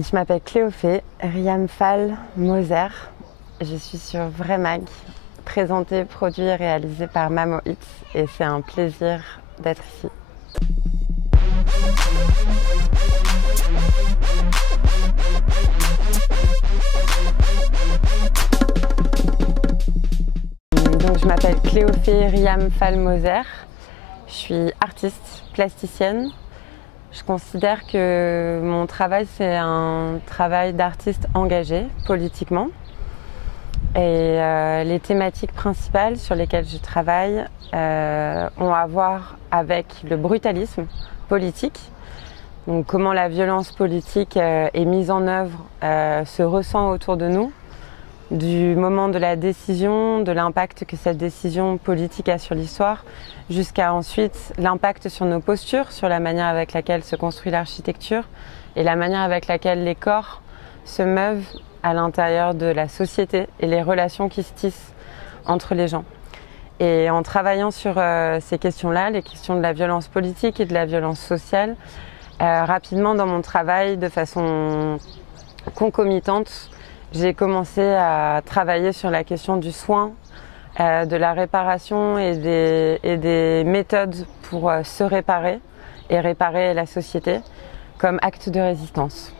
Je m'appelle Cléophée Riam Fall Moser. Je suis sur Vremag, présenté, produit et réalisé par Mamo Hits, et c'est un plaisir d'être ici. Donc, je m'appelle Cléophée Riam Fall Moser. Je suis artiste plasticienne. Je considère que mon travail, c'est un travail d'artiste engagé politiquement. Et les thématiques principales sur lesquelles je travaille ont à voir avec le brutalisme politique. Donc, comment la violence politique est mise en œuvre, se ressent autour de nous, du moment de la décision, de l'impact que cette décision politique a sur l'histoire, jusqu'à ensuite l'impact sur nos postures, sur la manière avec laquelle se construit l'architecture et la manière avec laquelle les corps se meuvent à l'intérieur de la société et les relations qui se tissent entre les gens. Et en travaillant sur ces questions-là, les questions de la violence politique et de la violence sociale, rapidement dans mon travail, de façon concomitante, j'ai commencé à travailler sur la question du soin, de la réparation et des méthodes pour se réparer et réparer la société comme acte de résistance.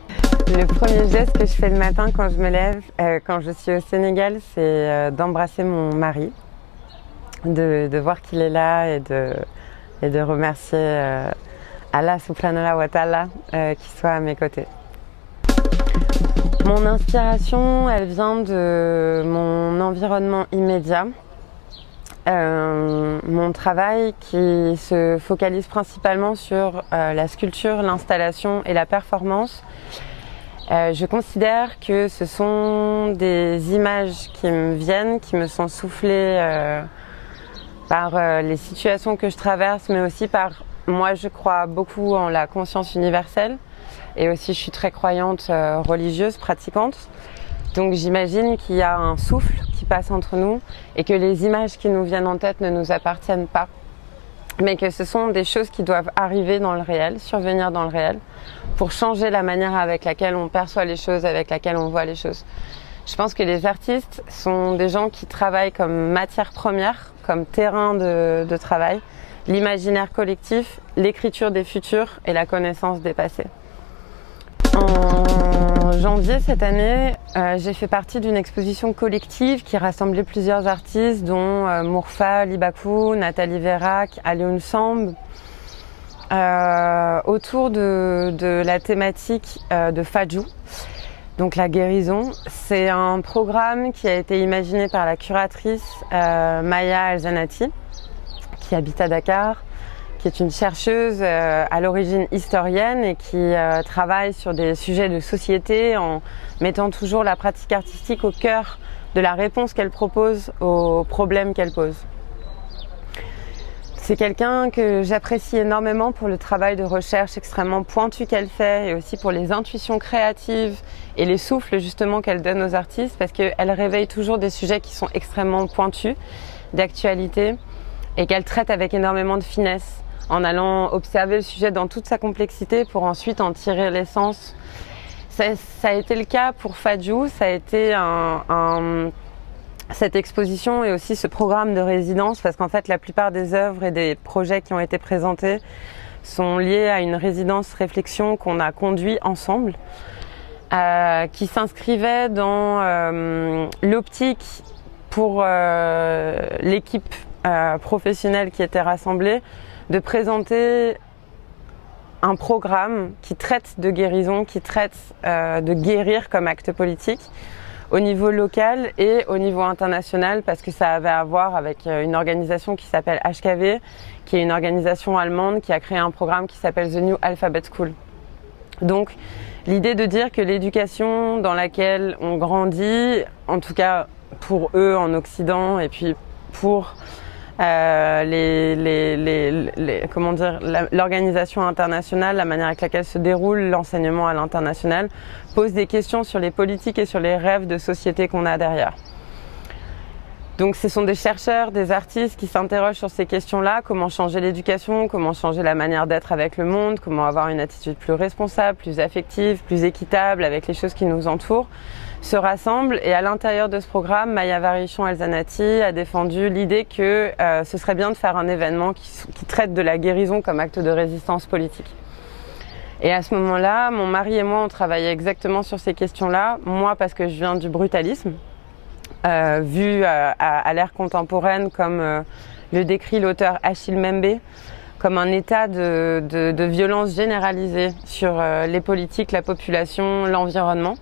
Le premier geste que je fais le matin quand je me lève, quand je suis au Sénégal, c'est d'embrasser mon mari, de voir qu'il est là et de remercier Allah subhanahu wa ta'ala qu'il soit à mes côtés. Mon inspiration, elle vient de mon environnement immédiat. Mon travail qui se focalise principalement sur la sculpture, l'installation et la performance. Je considère que ce sont des images qui me viennent, qui me sont soufflées par les situations que je traverse, mais aussi par, moi je crois beaucoup en la conscience universelle. Et aussi, je suis très croyante, religieuse, pratiquante. Donc j'imagine qu'il y a un souffle qui passe entre nous et que les images qui nous viennent en tête ne nous appartiennent pas. Mais que ce sont des choses qui doivent arriver dans le réel, survenir dans le réel, pour changer la manière avec laquelle on perçoit les choses, avec laquelle on voit les choses. Je pense que les artistes sont des gens qui travaillent comme matière première, comme terrain de travail, l'imaginaire collectif, l'écriture des futurs et la connaissance des passés. En janvier cette année, j'ai fait partie d'une exposition collective qui rassemblait plusieurs artistes dont Mourfa Libakou, Nathalie Vérac, Alioune Samb, autour de la thématique de Fadjou, donc la guérison. C'est un programme qui a été imaginé par la curatrice Maya Alzanati, qui habite à Dakar, qui est une chercheuse à l'origine historienne et qui travaille sur des sujets de société en mettant toujours la pratique artistique au cœur de la réponse qu'elle propose aux problèmes qu'elle pose. C'est quelqu'un que j'apprécie énormément pour le travail de recherche extrêmement pointu qu'elle fait et aussi pour les intuitions créatives et les souffles justement qu'elle donne aux artistes, parce qu'elle réveille toujours des sujets qui sont extrêmement pointus, d'actualité, et qu'elle traite avec énormément de finesse, en allant observer le sujet dans toute sa complexité pour ensuite en tirer l'essence. Ça a été le cas pour Fadjou, ça a été cette exposition et aussi ce programme de résidence, parce qu'en fait la plupart des œuvres et des projets qui ont été présentés sont liés à une résidence réflexion qu'on a conduit ensemble, qui s'inscrivait dans l'optique pour l'équipe professionnelle qui était rassemblée, de présenter un programme qui traite de guérison, qui traite de guérir comme acte politique au niveau local et au niveau international, parce que ça avait à voir avec une organisation qui s'appelle HKV, qui est une organisation allemande qui a créé un programme qui s'appelle The New Alphabet School. Donc l'idée de dire que l'éducation dans laquelle on grandit, en tout cas pour eux en Occident et puis pour l'organisation internationale, la manière avec laquelle se déroule l'enseignement à l'international, pose des questions sur les politiques et sur les rêves de société qu'on a derrière. Donc ce sont des chercheurs, des artistes qui s'interrogent sur ces questions-là, comment changer l'éducation, comment changer la manière d'être avec le monde, comment avoir une attitude plus responsable, plus affective, plus équitable avec les choses qui nous entourent, se rassemblent. Et à l'intérieur de ce programme, Maya Varichon-Elzanati a défendu l'idée que ce serait bien de faire un événement qui traite de la guérison comme acte de résistance politique. Et à ce moment-là, mon mari et moi, on travaillait exactement sur ces questions-là. Moi, parce que je viens du brutalisme, vu à l'ère contemporaine, comme le décrit l'auteur Achille Mbembe, comme un état de violence généralisée sur les politiques, la population, l'environnement,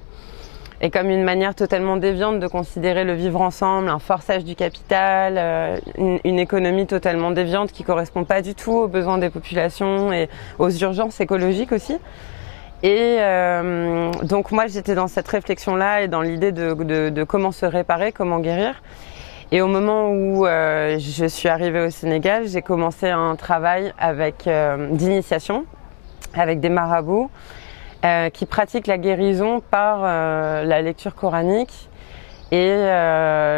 et comme une manière totalement déviante de considérer le vivre ensemble, un forçage du capital, une économie totalement déviante qui ne correspond pas du tout aux besoins des populations et aux urgences écologiques aussi. Et donc moi j'étais dans cette réflexion-là et dans l'idée de comment se réparer, comment guérir. Et au moment où je suis arrivée au Sénégal, j'ai commencé un travail d'initiation avec des marabouts qui pratiquent la guérison par la lecture coranique et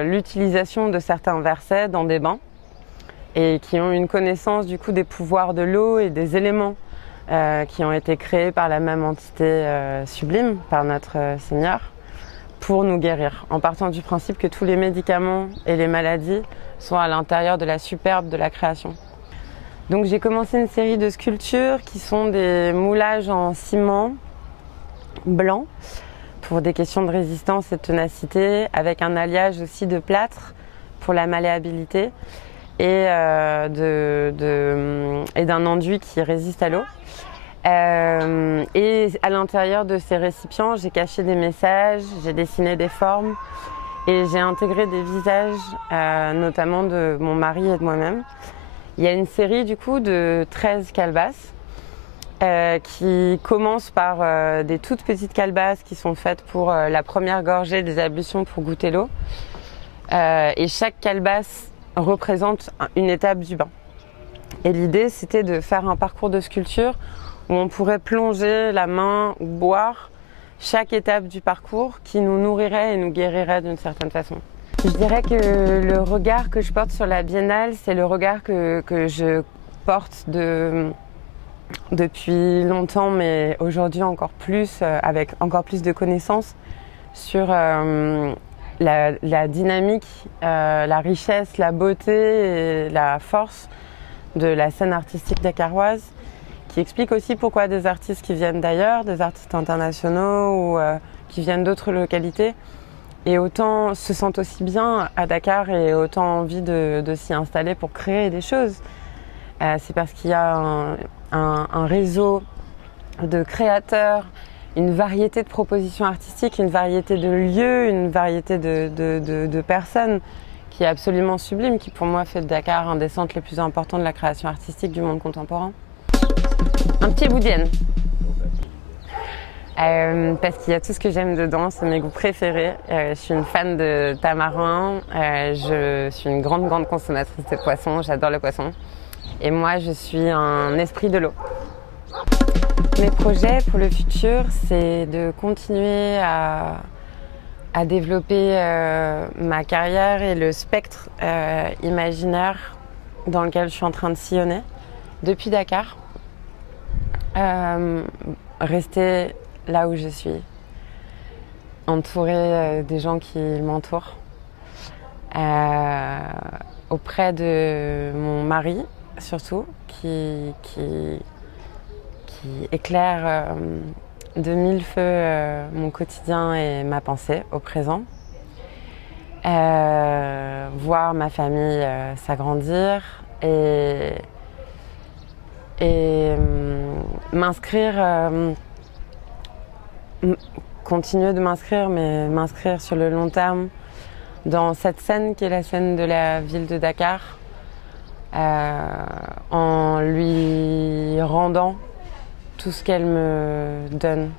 l'utilisation de certains versets dans des bains et qui ont une connaissance du coup des pouvoirs de l'eau et des éléments qui ont été créés par la même entité sublime, par notre Seigneur, pour nous guérir, en partant du principe que tous les médicaments et les maladies sont à l'intérieur de la superbe de la création. Donc j'ai commencé une série de sculptures qui sont des moulages en ciment blanc pour des questions de résistance et de ténacité, avec un alliage aussi de plâtre pour la malléabilité et d'un enduit qui résiste à l'eau. Et à l'intérieur de ces récipients, j'ai caché des messages, j'ai dessiné des formes et j'ai intégré des visages, notamment de mon mari et de moi-même. Il y a une série du coup de 13 calebasses qui commence par des toutes petites calebasses qui sont faites pour la première gorgée des ablutions pour goûter l'eau. Et chaque calebasse représente une étape du bain. Et l'idée, c'était de faire un parcours de sculpture où on pourrait plonger la main ou boire chaque étape du parcours qui nous nourrirait et nous guérirait d'une certaine façon. Je dirais que le regard que je porte sur la Biennale, c'est le regard que je porte depuis longtemps, mais aujourd'hui encore plus, avec encore plus de connaissances sur la dynamique, la richesse, la beauté et la force de la scène artistique dakaroise, qui explique aussi pourquoi des artistes qui viennent d'ailleurs, des artistes internationaux ou qui viennent d'autres localités, et autant se sentent aussi bien à Dakar et autant envie de s'y installer pour créer des choses. C'est parce qu'il y a un réseau de créateurs, une variété de propositions artistiques, une variété de lieux, une variété de personnes qui est absolument sublime, qui pour moi fait de Dakar un des centres les plus importants de la création artistique du monde contemporain. Un petit bout d'Yenne. Parce qu'il y a tout ce que j'aime dedans, c'est mes goûts préférés. Je suis une fan de tamarin, je suis une grande consommatrice de poissons, j'adore le poisson. Et moi, je suis un esprit de l'eau. Mes projets pour le futur, c'est de continuer à développer ma carrière et le spectre imaginaire dans lequel je suis en train de sillonner depuis Dakar. Rester là où je suis, entourée des gens qui m'entourent, auprès de mon mari surtout, qui éclaire de mille feux mon quotidien et ma pensée au présent. Voir ma famille s'agrandir et m'inscrire, continuer de m'inscrire, mais m'inscrire sur le long terme dans cette scène qui est la scène de la ville de Dakar, en lui rendant tout ce qu'elle me donne.